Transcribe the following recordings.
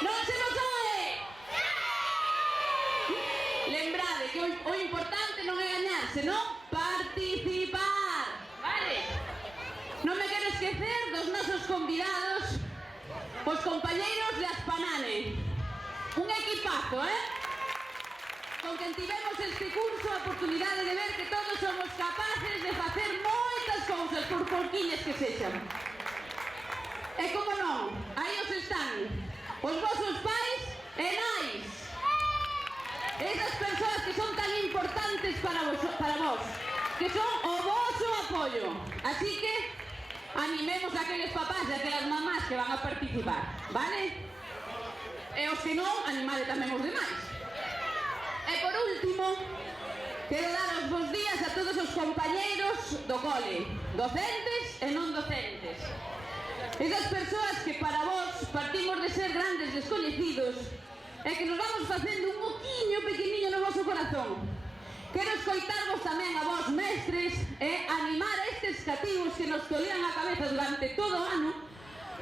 Non se nos oe? Lembrade que o importante non é gañar, senón participar, vale? Non me quero esquecer dos nosos convidados, os compañeiros de Aspanane. Un equipazo, con quen tivemos este curso a oportunidade de ver que todos somos capaces de facer moitas cousas por pouquiñas que sexan. E como non, aí os están os vosos pais e nais, esas persoas que son tan importantes para vos, que son o voso apoio. Así que animemos a aqueles papás e aquelas mamás que van a participar, vale? E os que non, animade tamén os demais. E por último, quero dar os bons días a todos os compañeiros do cole, docentes e non docentes. Esas persoas que para vos partimos de ser grandes descoñecidos e que nos vamos facendo un poquinho pequeniño no voso corazón. Quero escoitarvos tamén a vos, mestres, e animar a estes cativos que nos colían a cabeza durante todo o ano,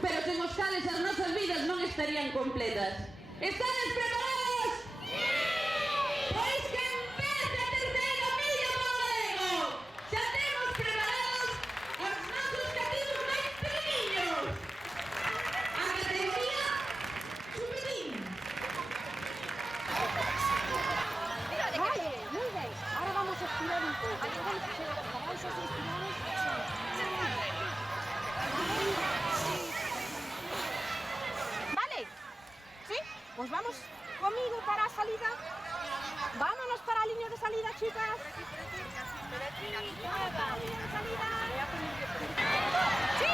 pero sen os cales as nosas vidas non estarían completas. Estades preparados? Pois que empece a terceira milla para o galego! Xa temos preparados os nosos cativos máis pequeniños! A categoría Chupetín! Vale, muy bien. Ahora vamos a estirar un poco. Vamos a estirar. Vale. ¿Sí? Pues vamos conmigo para la salida. Vámonos para la línea de salida, chicas. Para la línea de salida. ¡Sí!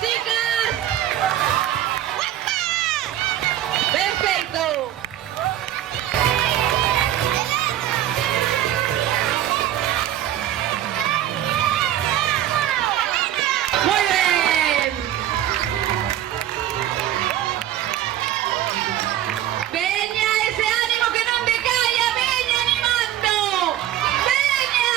chicas! Perfecto. Muy bien. Veña, ese ánimo que non decalla, veña animando. Veña.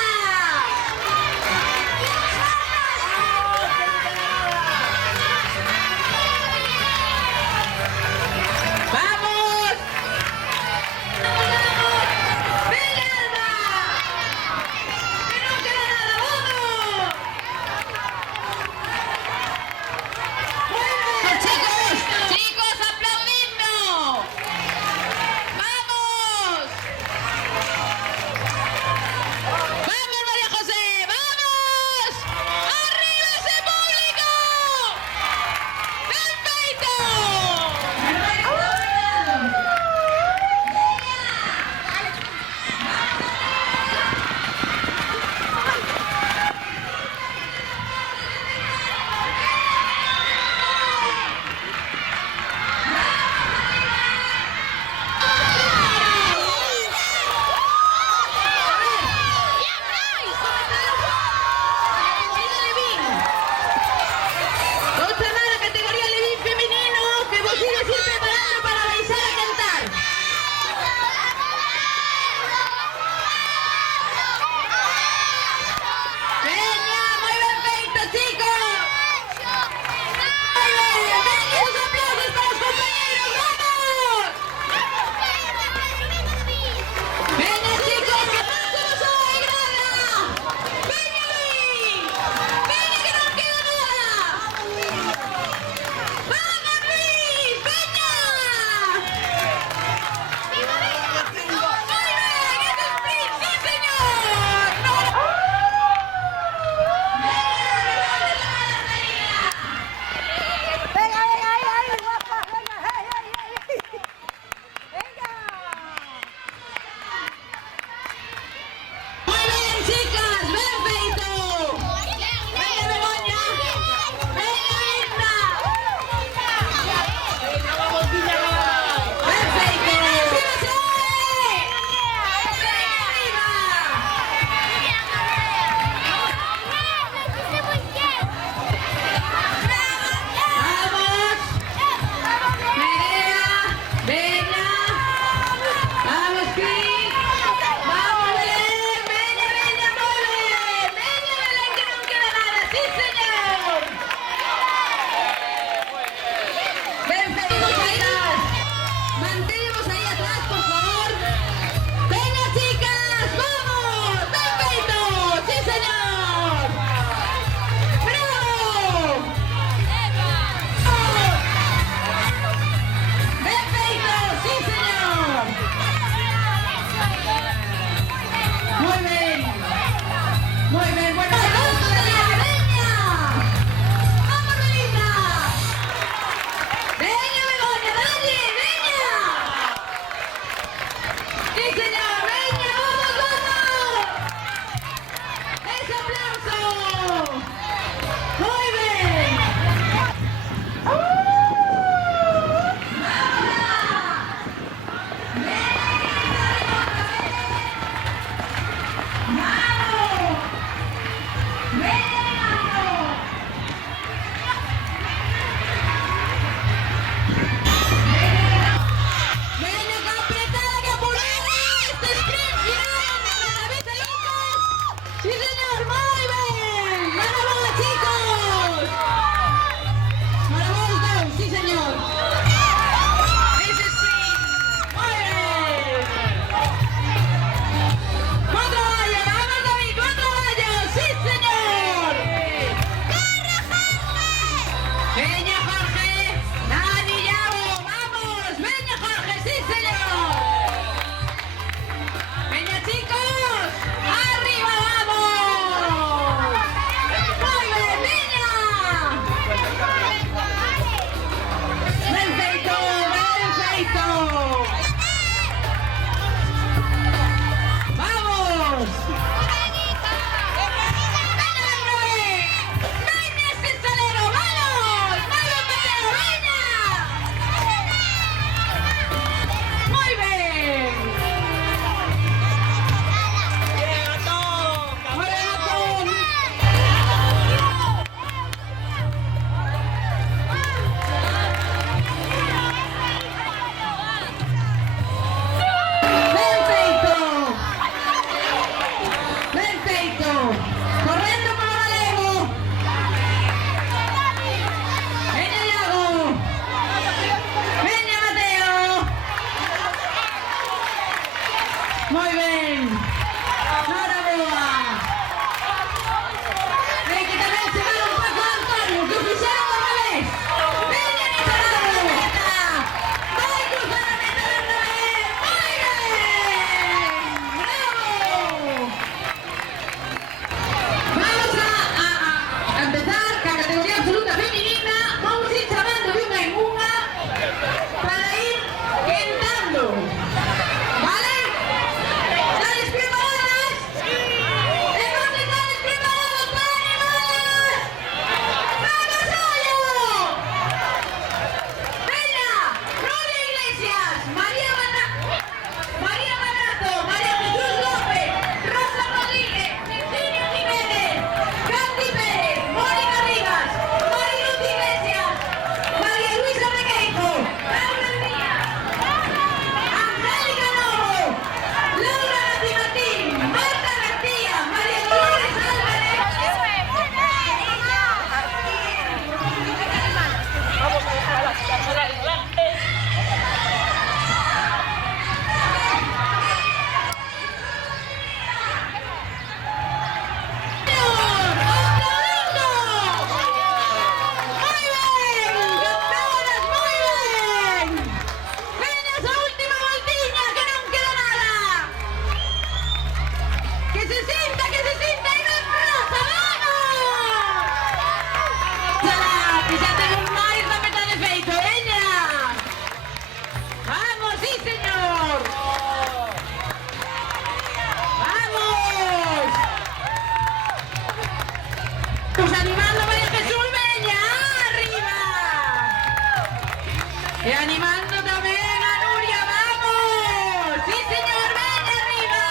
Y animando también a Nuria, ¡vamos! ¡Sí, señor, ven arriba!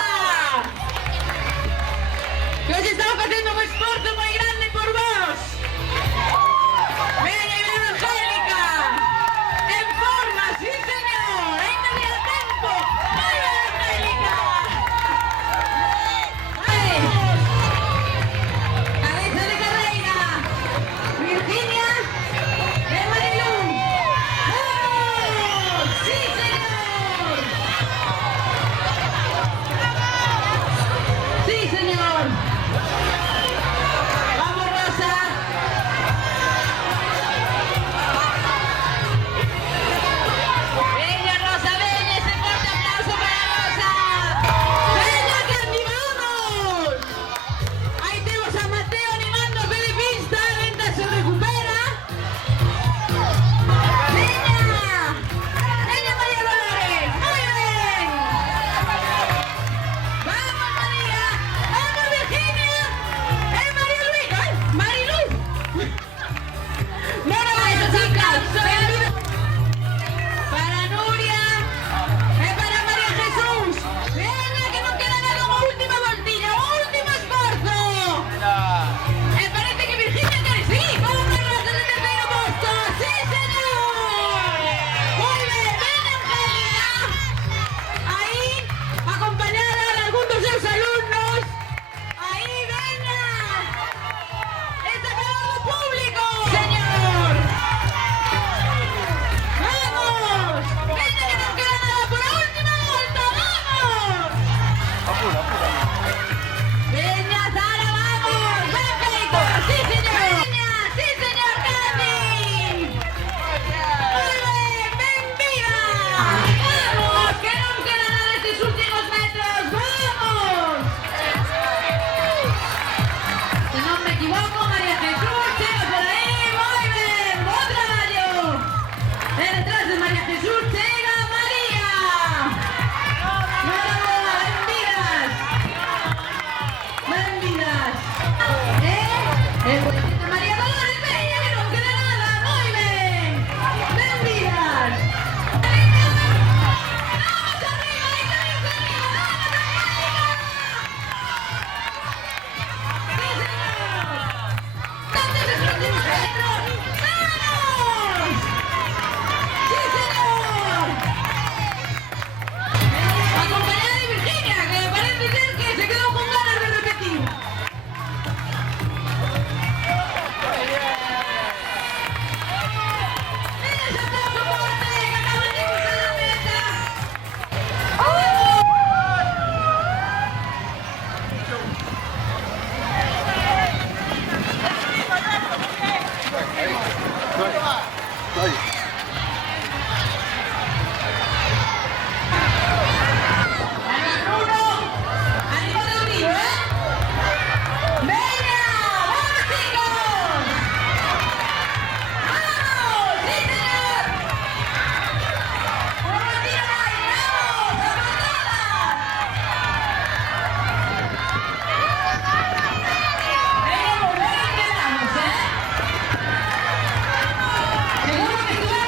Que hoy estamos haciendo un esfuerzo muy grande por vos. Ven, Angélica. En forma, sí, señor. Ainda había tiempo. ¡Muy bien, Angélica! ¡Vamos! Cabeza de carreira. Virginia. Seguro que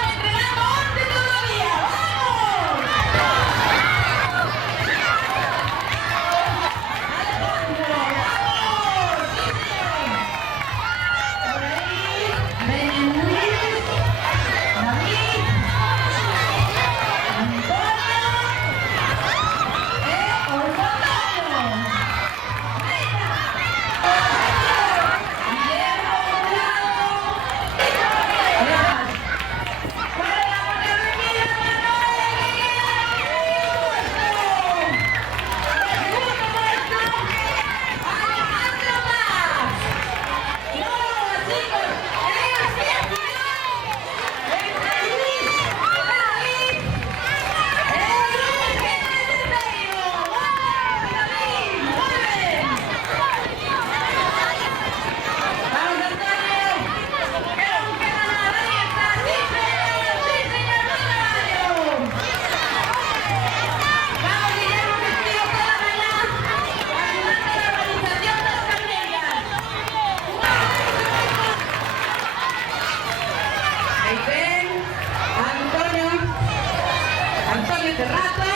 este rato,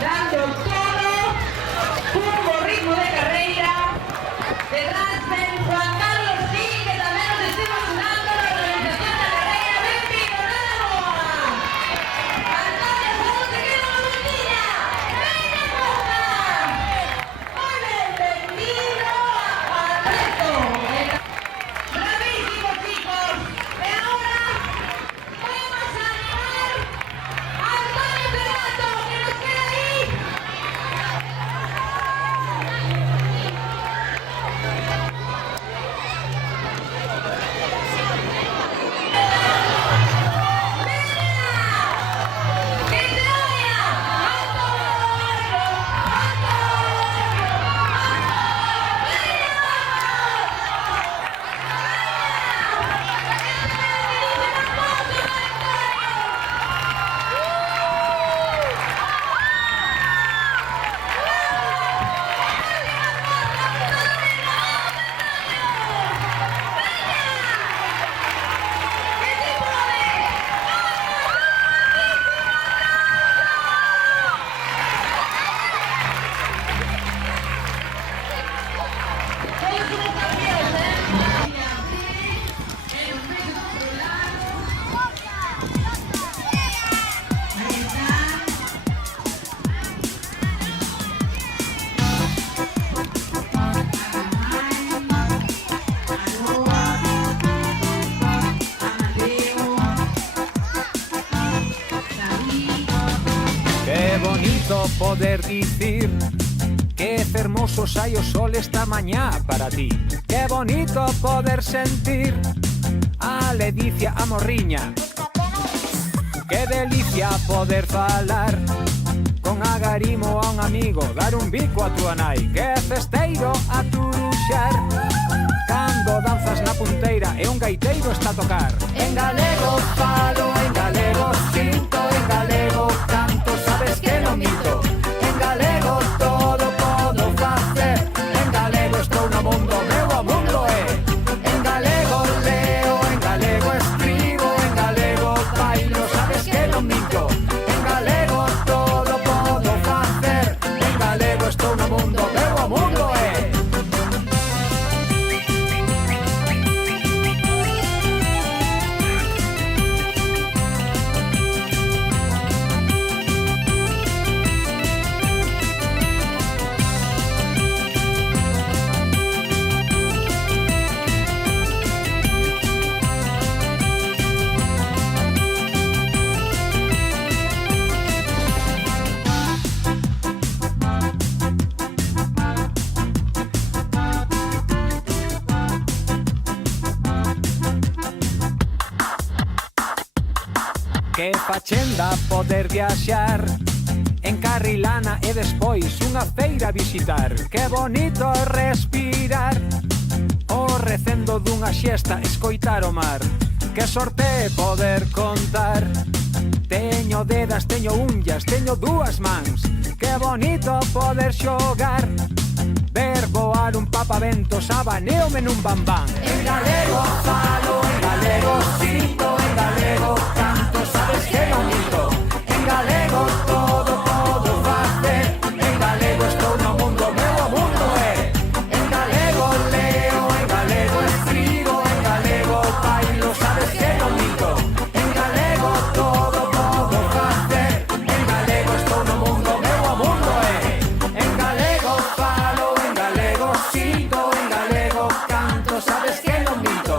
dando todo, puro ritmo de carreira, detrás ven Juan Carlos Gil, que tamén nos estima ayudando a la organización da carreira. Benvido, nada boa! Antonio Sousa, que non nos tira! Veña, porta! Moi ben, benvido al reto! Bravísimo, chicos! E ahora vamos a animar a Antonio Cerrato, que nos queda aí. ¡Que se oiga! Todos unos cambios, en un beso controlado. Ahí está. Qué bonito poder dicir que hermoso sai o sol esta mañá para ti. Qué bonito poder sentir a ledicia a morriña. Qué delicia poder falar con agarimo a un amigo, dar un bico a tua nai. Que festeiro a turuxar cando danzas na punteira e un gaiteiro está a tocar. En galego falo, en galego sinto, en galego canto, sabes que non minto. En galego todo podo facer, en galego estou no mundo, meu o mundo é. En galego leo, en galego escribo, en galego bailo, sabes que non minto. En galego todo podo facer, en galego estou no mundo, meu o mundo é. Que fachenda poder viaxar en Carrilana e despois unha feira visitar. Que bonito respirar o recendo dunha xesta, escoitar o mar. Que sorte poder contar, teño dedas, teño unllas, teño dúas mans. Que bonito poder xogar, ver voar un papaventos, abaneome nun bambán. En galego falo, en galego sinto, en galego canto, sabes que non minto. En galego todo podo facer, en galego estou no mundo, meu o mundo é. En galego leo, en galego escribo, en galego bailo, sabes que non minto. En galego todo podo facer, en galego estou no mundo, meu o mundo é. En galego falo, en galego sinto, en galego canto, sabes que non minto.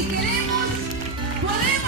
Si queremos, podemos.